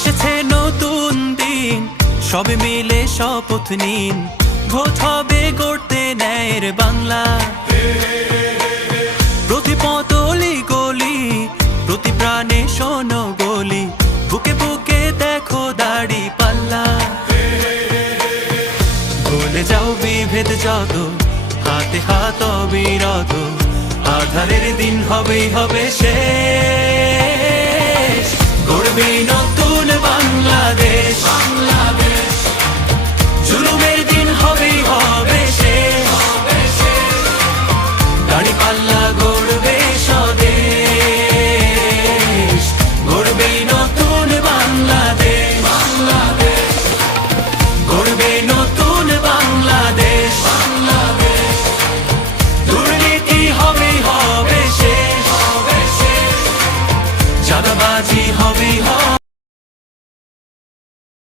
এসেছে নতুন দিন, সবে মিলে শপথ নিন, ভোট হবে গড়তে ন্যায়ের বাংলা। প্রতি পতলি গলি, প্রতি প্রাণে শোনো গলি, বুকে বুকে দেখো দাড়ি পাল্লা। ভুলে যাও বিভেদ যত, হাতে হাত অবিরত, আধারের দিন হবেই হবে শেষ। গড়বে